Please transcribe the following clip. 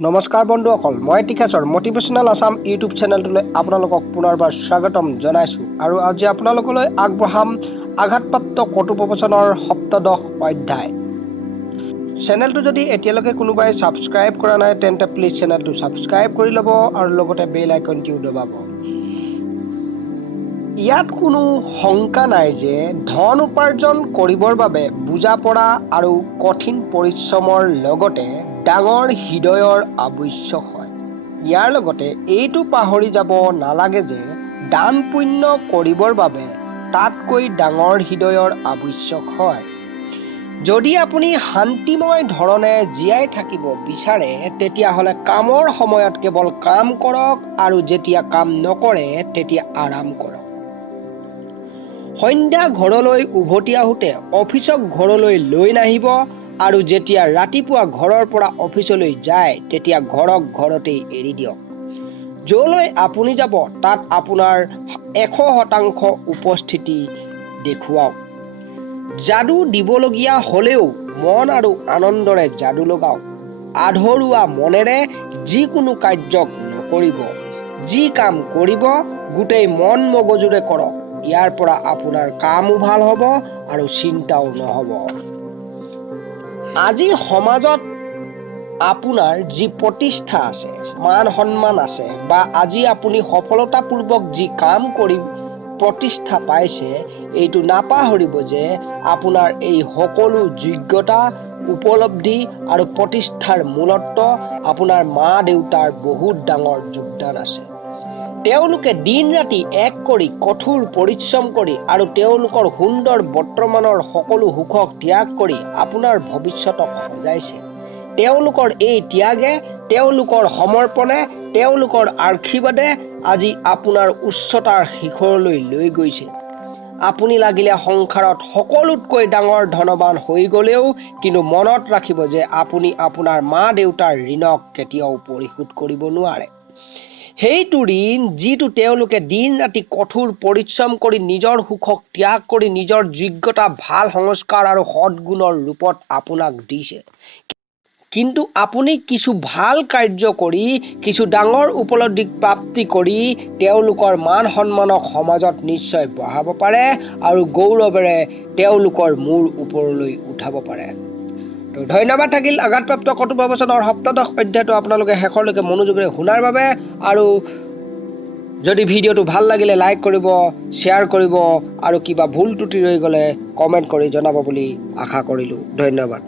নমস্কাৰ বন্ধুসকল, মই টিকাচৰ মটিভেশ্যনেল আসাম ইউটিউব চেনেলটোলৈ আপোনালোকক পুনৰবাৰ স্বাগতম জনাইছোঁ। আৰু আজি আপোনালোকলৈ আগবঢ়াম আঘাতপ্ৰাপ্ত কটুপ্ৰবচনৰ সপ্তদশ অধ্যায়। চেনেলটো যদি এতিয়ালৈকে কোনোবাই ছাবস্ক্ৰাইব কৰা নাই তেন্তে প্লিজ চেনেলটো ছাবস্ক্ৰাইব কৰি ল'ব আৰু লগতে বেল আইকনটিও দবাব। ইয়াত কোনো শংকা নাই যে ধন উপাৰ্জন কৰিবৰ বাবে বুজা পৰা আৰু কঠিন পৰিশ্ৰমৰ লগতে ডাঙৰ হৃদয়ৰ আৱশ্যক হয়। ইয়াৰ লগতে এইটো পাহৰি যাব নালাগে যে দান পুণ্য কৰিবৰ বাবে তাতকৈ ডাঙৰ হৃদয়ৰ আৱশ্যক হয়। যদি আপুনি শান্তিময় ধৰণে জীয়াই থাকিব বিচাৰে তেতিয়াহ'লে কামৰ সময়ত কেৱল কাম কৰক আৰু যেতিয়া কাম নকৰে তেতিয়া আৰাম কৰক। সন্ধ্যা ঘৰলৈ উভতি আহোঁতে অফিচক ঘৰলৈ লৈ নাহিব আৰু যেতিয়া ৰাতিপুৱা ঘৰৰ পৰা অফিচলৈ যায় তেতিয়া ঘৰক ঘৰতেই এৰি দিয়ক। য'লৈ আপুনি যাব তাত আপোনাৰ 100% উপস্থিতি দেখুৱাওক। যাদু দিবলগীয়া হ'লেও মন আৰু আনন্দৰে যাদু লগাওক। আধৰুৱা মনেৰে যিকোনো কাৰ্যক নকৰিব। যি কাম কৰিব গোটেই মন মগজুৰে কৰক। ইয়াৰ পৰা আপোনাৰ কামো ভাল হ'ব আৰু চিন্তাও নহ'ব। আজি সমাজত আপোনাৰ যি প্ৰতিষ্ঠা আছে, মান সন্মান আছে বা আজি আপুনি সফলতাপূৰ্বক যি কাম কৰি প্ৰতিষ্ঠা পাইছে, এইটো নাপাহৰিব যে আপোনাৰ এই সকলো যোগ্যতা, উপলব্ধি আৰু প্ৰতিষ্ঠাৰ মূলত আপোনাৰ মা দেউতাৰ বহুত ডাঙৰ যোগদান আছে। তেওঁলোকে দিন ৰাতি এক কৰি কঠোৰ পৰিশ্ৰম কৰি আৰু তেওঁলোকৰ সুন্দৰ বৰ্তমানৰ সকলো সুখক ত্যাগ কৰি আপোনাৰ ভৱিষ্যতক সজাইছে। তেওঁলোকৰ এই ত্যাগে, তেওঁলোকৰ সমৰ্পণে, তেওঁলোকৰ আশীৰ্বাদে আজি আপোনাৰ উচ্চতাৰ শিখৰলৈ লৈ গৈছে। আপুনি লাগিলে সংসাৰত সকলোতকৈ ডাঙৰ ধনৱান হৈ গ'লেও কিন্তু মনত ৰাখিব যে আপুনি আপোনাৰ মা দেউতাৰ ঋণক কেতিয়াও পৰিশোধ কৰিব নোৱাৰে। সেইটো ঋণ যিটো তেওঁলোকে দিন ৰাতি কঠোৰ পৰিশ্ৰম কৰি নিজৰ সুখক ত্যাগ কৰি নিজৰ যোগ্যতা, ভাল সংস্কাৰ আৰু সৎগুণৰ ৰূপত আপোনাক দিছে। কিন্তু আপুনি কিছু ভাল কাৰ্য কৰি, কিছু ডাঙৰ উপলব্ধি প্ৰাপ্তি কৰি তেওঁলোকৰ মান সন্মানক সমাজত নিশ্চয় বঢ়াব পাৰে আৰু গৌৰৱেৰে তেওঁলোকৰ মূৰ ওপৰলৈ উঠাব পাৰে। তো ধন্যবাদ থাকিল আঘাতপ্ৰাপ্ত কটুপ্ৰবচনৰ সপ্তদশ অধ্যায়টো আপোনালোকে শেষলৈকে মনোযোগেৰে শুনাৰ বাবে। আৰু যদি ভিডিঅ'টো ভাল লাগিলে লাইক কৰিব, শ্বেয়াৰ কৰিব আৰু কিবা ভুল ত্ৰুটি ৰৈ গ'লে কমেণ্ট কৰি জনাব বুলি আশা কৰিলোঁ। ধন্যবাদ।